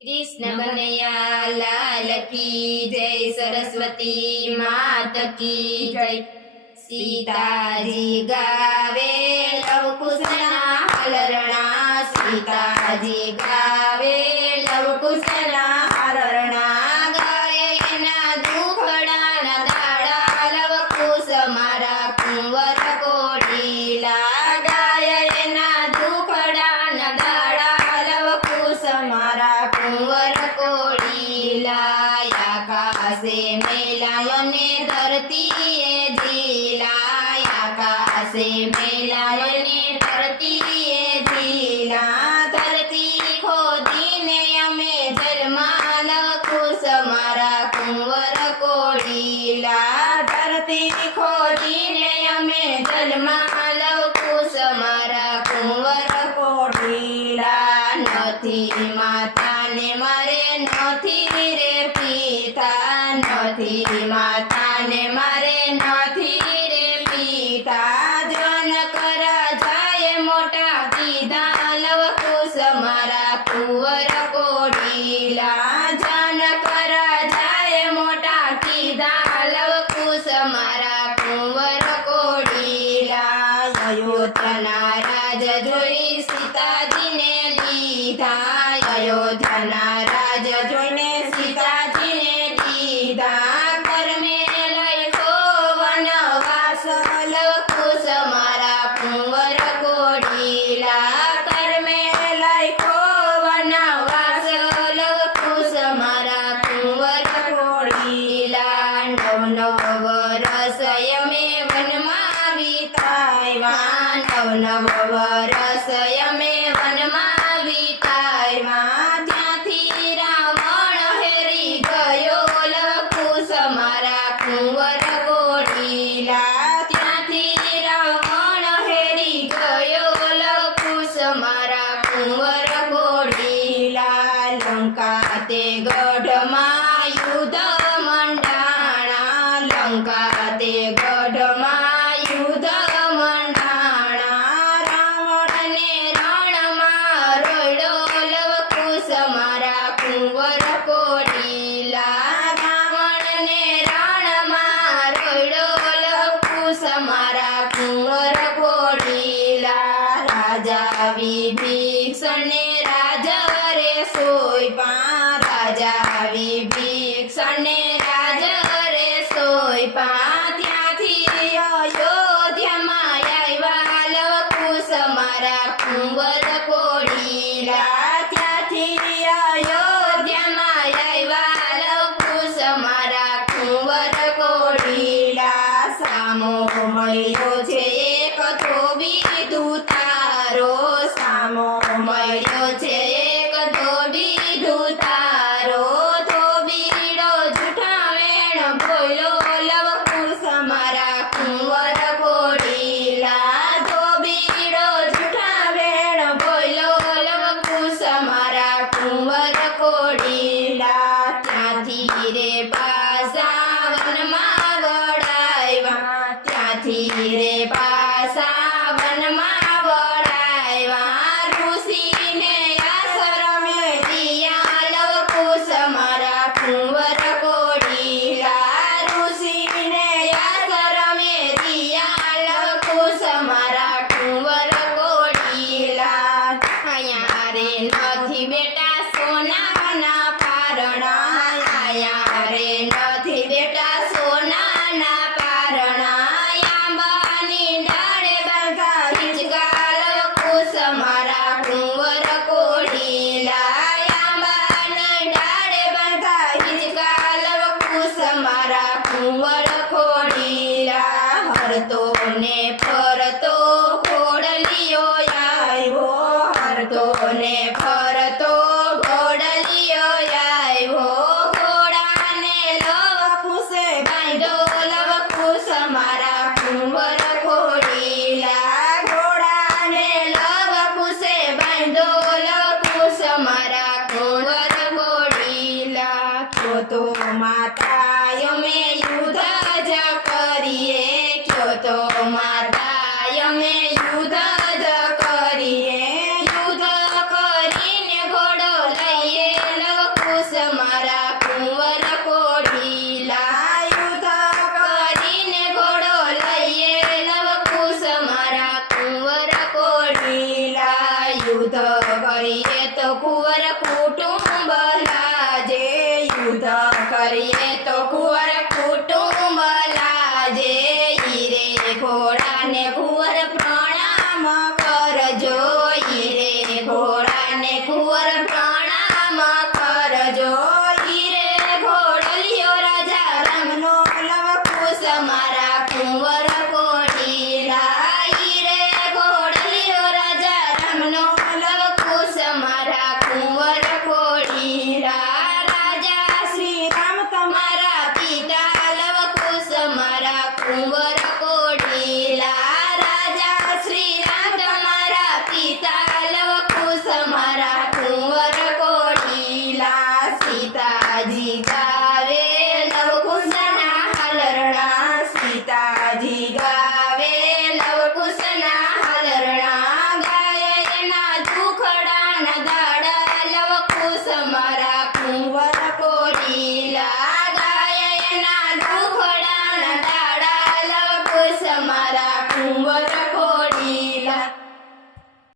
कृष्ण कन्हैया लाल की जय, सरस्वती मात की जय। सीताजी गावे लव कुशना हलरणा, सीताजी गावे लव कुशना हलरणा। गाये एना दुखडाना दाड़ा, लव कुश मारा कुंवर कोडीला। गाये एना दुखडाना दाड़ा, लव कुश मारा कुंवर कोडीला। आकाशे मेलायने धरतीए झीला, आकाशे मेलायने धरतीए झीला। धरती खोदीने अमे जलमा, लव कुश मारा कुंवर कोडीला। धरती खोदीने अमे जलमा, लव कुश मारा कुंवर कोडीला। નથી માતાને મારે નથી રે પિતા, નથી માતાને મારે નથી રે પિતા। જન કરા જાય મોટા દીધા, લવ કુશ મારા કુંવર કોડીલા। જન કરા જાય મોટા કીધા, લવ કુશ મારા કુંવર કોડીલા। અયોધ્યાના રાજ જોઈ સીતાજીને લીધા, અયોધ્યાના રાજ જોઈને સીતાજીને લીધા। કર્મે લખ્યો વનવાસ, લવ કુશ મારા કુંવર કોડીલા। કર્મે લખ્યો વનવાસ, લવ કુશ મારા કુંવર કોડીલા। નવ નવ વરસ અમે વનમાં વિતાવ્યા, નવ નવ વરસ અમે વનમાં વિતાવ્યા। ત્યાંથી રાવણ હેરી ગયો, લવ કુશ મારા કુંવર કોડીલા। ત્યાંથી રાવણ હેરી ગયો, લવ કુશ મારા કુંવર કોડીલા। લંકા તે ગઢમાં યુદ્ધ મંડાણા, લંકા તે ગઢમાં યુદ્ધ મંડાણા। રાવણને રણમાં રોયડો, લવ કુશ મારા કુંવર કોડીલા। રાવણને રણમાં રોયડો, લવ કુશ મારા કુંવર કોડીલા। રાજા વિભીષણને રાજ રે સોયપા, રાજા વિભીષણને રાજ રે સોયપા। ત્યાંથી અયોધ્યામાં આવ્યા, લવ કુશ મારા કુંવર કોડીલા। ત્યાંથી અયોધ્યામાં આવ્યા, લવ કુશ મારા કુંવર કોડીલા। સામો મળ્યો છે એક ધોબી દૂતારો, સામો મળ્યો છે એક ધોબી દૂતારો। ધોબીડો જૂઠા વેણ બોલ્યો, લવ કુશ મારા કુંવર કોડીલા। ધોબીડો જૂઠા વેણ બોલ્યો, લવ કુશ મારા કુંવર કોડીલા। ત્યાંથી રે પાસા વનમાં વળાવ્યા, ત્યાંથી રે પાસા વનમાં વળાવ્યા। ઋષિને આશ્રમે દિયા, લવ કુશ મારા કુંવર કોડીલા। ઋષિને આશ્રમે દિયા, લવ કુશ મારા કુંવર કોડીલા। અહીંયા રે નથી બેટા સોનાના પારણા, અહીંયા રે નથી બેટા સોનાના પારણા। આંબાની ડાળે બાંધા હિંચકા, લવ કુશ મારા કુંવર કોડીલા। આંબાની ડાળે બાંધા હિંચકા, લવ કુશ મારા કુંવર કોડીલા। હરતો ને ફરતો ઘોડલિયો આવ્યો, હરતો ને ફરતો ઘોડલિયો આવ્યો। ઘોડાને લવ કુશે બાંધ્યો, લવ કુશ મારા કુંવર કોડીલા। ઘોડાને લવ કુશે બાંધ્યો, લવ કુશ મારા કુંવર કોડીલા। ક્યો તો માતા અમે યુદ્ધ જ કરીએ, ક્યો તો માતા અમે યુદ્ધ જ કરીએ। યુદ્ધ કરીને ઘોડો લઈએ, લવ ઉખડાના ડાળા લવ કુશ મારા કુંવર